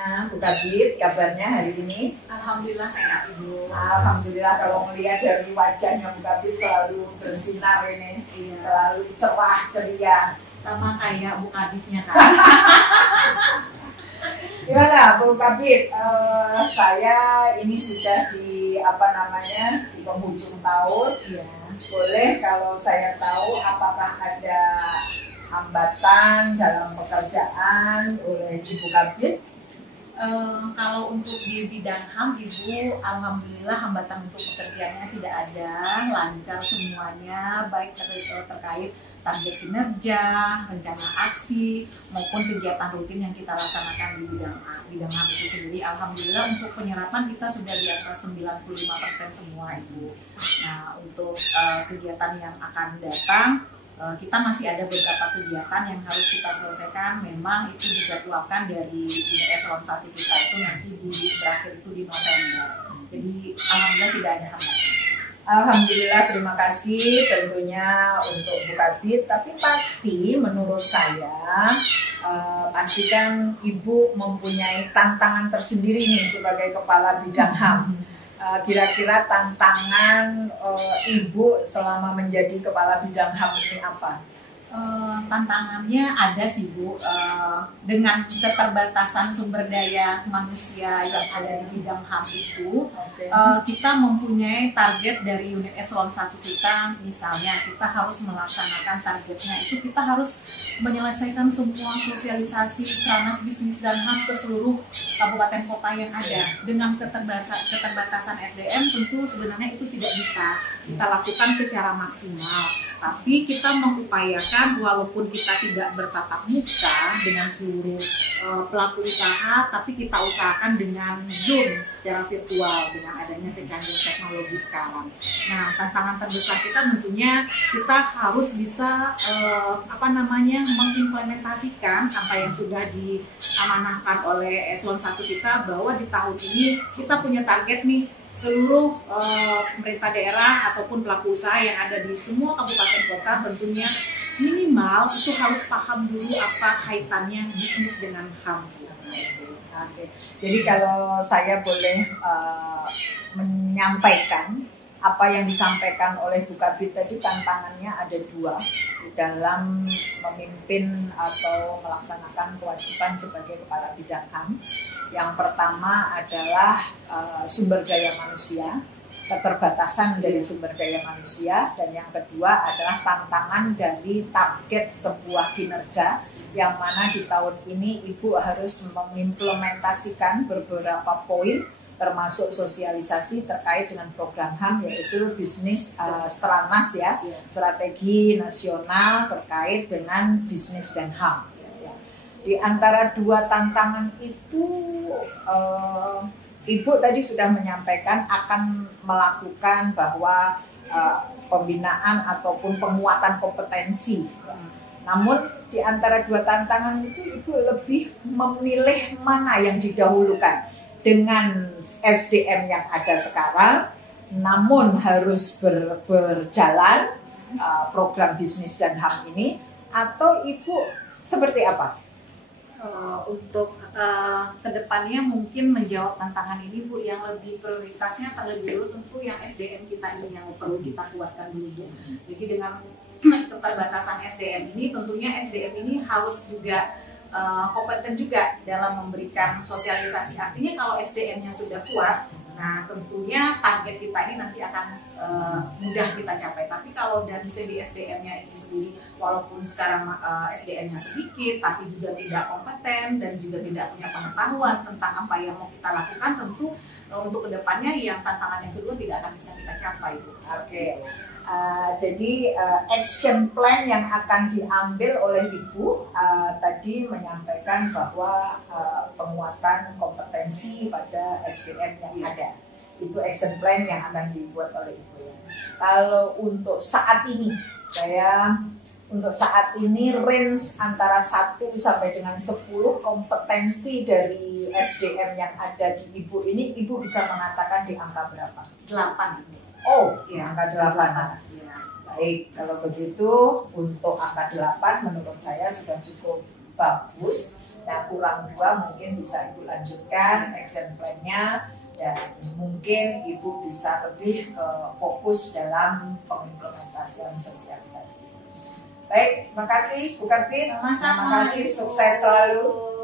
Bu Kabit, kabarnya hari ini? Alhamdulillah sehat, Ibu. Alhamdulillah, kalau melihat dari wajahnya Bu Kabit selalu bersinar ini, Iya. selalu cerah ceria. Sama kayak Bu Kadifnya kan. Gimana Bu Kabit? Saya ini sudah di di penghujung tahun. Iya. Boleh kalau saya tahu apakah ada hambatan dalam pekerjaan oleh Ibu Kabit? Kalau untuk di bidang HAM, Ibu, alhamdulillah hambatan untuk pekerjaannya tidak ada, lancar semuanya, baik terkait target kinerja, rencana aksi, maupun kegiatan rutin yang kita laksanakan di bidang HAM itu sendiri. Alhamdulillah untuk penyerapan kita sudah di atas 95% semua, Ibu. Nah, untuk kegiatan yang akan datang, kita masih ada beberapa kegiatan yang harus kita selesaikan. Memang itu dijadwalkan dari eselon 1 kita itu nanti berakhir itu di November. Jadi alhamdulillah tidak ada hambatan. Alhamdulillah, terima kasih tentunya untuk Bu Kabit. Tapi pasti menurut saya pastikan Ibu mempunyai tantangan tersendiri nih sebagai kepala bidang HAM. Kira-kira tantangan Ibu selama menjadi kepala bidang HAM ini apa? Tantangannya ada sih, Bu, dengan keterbatasan sumber daya manusia yang ada di bidang HAM itu. Kita mempunyai target dari unit eselon 1 kita, misalnya kita harus melaksanakan targetnya itu kita harus menyelesaikan semua sosialisasi Stranas Bisnis dan HAM ke seluruh kabupaten kota yang ada. Dengan keterbatasan SDM tentu sebenarnya itu tidak bisa kita lakukan secara maksimal, tapi kita mengupayakan walaupun kita tidak bertatap muka dengan seluruh pelaku usaha, tapi kita usahakan dengan Zoom secara virtual dengan adanya kecanggihan teknologi sekarang. Nah, tantangan terbesar kita tentunya kita harus bisa mengimplementasikan apa yang sudah diamanahkan oleh eselon 1 kita, bahwa di tahun ini kita punya target nih, seluruh pemerintah daerah ataupun pelaku usaha yang ada di semua kabupaten kota tentunya minimal itu harus paham dulu apa kaitannya bisnis dengan HAM. Oke. Jadi kalau saya boleh menyampaikan apa yang disampaikan oleh Bu Kabit tadi, tantangannya ada dua dalam memimpin atau melaksanakan kewajiban sebagai kepala bidang HAM. Yang pertama adalah sumber daya manusia, keterbatasan dari sumber daya manusia, dan yang kedua adalah tantangan dari target sebuah kinerja yang mana di tahun ini Ibu harus mengimplementasikan beberapa poin termasuk sosialisasi terkait dengan program HAM, yaitu bisnis Stranas ya, strategi nasional terkait dengan bisnis dan HAM. Di antara dua tantangan itu, Ibu tadi sudah menyampaikan akan melakukan bahwa pembinaan ataupun penguatan kompetensi. Namun di antara dua tantangan itu Ibu lebih memilih mana yang didahulukan, dengan SDM yang ada sekarang, namun harus berjalan program bisnis dan HAM ini, atau Ibu seperti apa? Untuk kedepannya mungkin menjawab tantangan ini, Bu, yang lebih prioritasnya terlebih dulu tentu yang SDM kita ini yang perlu kita kuatkan dulu, Bu. Jadi dengan keterbatasan SDM ini, tentunya SDM ini harus juga kompeten juga dalam memberikan sosialisasi. Artinya kalau SDM-nya sudah kuat, nah tentunya target kita ini nanti akan mudah kita capai. Tapi kalau dari segi SDM-nya ini sendiri, walaupun sekarang SDM-nya sedikit, tapi juga tidak kompeten dan juga tidak punya pengetahuan tentang apa yang mau kita lakukan, tentu untuk kedepannya yang tantangan yang kedua tidak akan bisa kita capai, Bu. Oke. Jadi action plan yang akan diambil oleh Ibu tadi menyampaikan bahwa penguatan kompetensi pada SDM yang ada. Itu action plan yang akan dibuat oleh Ibu. Kalau untuk saat ini, range antara 1 sampai dengan 10 kompetensi dari SDM yang ada di Ibu ini, Ibu bisa mengatakan di angka berapa? 8. Oh, ya, angka 8. Ya. Baik, kalau begitu untuk angka 8 menurut saya sudah cukup bagus. Nah, kurang 2 mungkin bisa Ibu lanjutkan action plan-nya, dan mungkin Ibu bisa lebih ke fokus dalam pengimplementasian sosialisasi. Baik, terima kasih Bu Kabit. Sama-sama. Terima kasih, sukses selalu.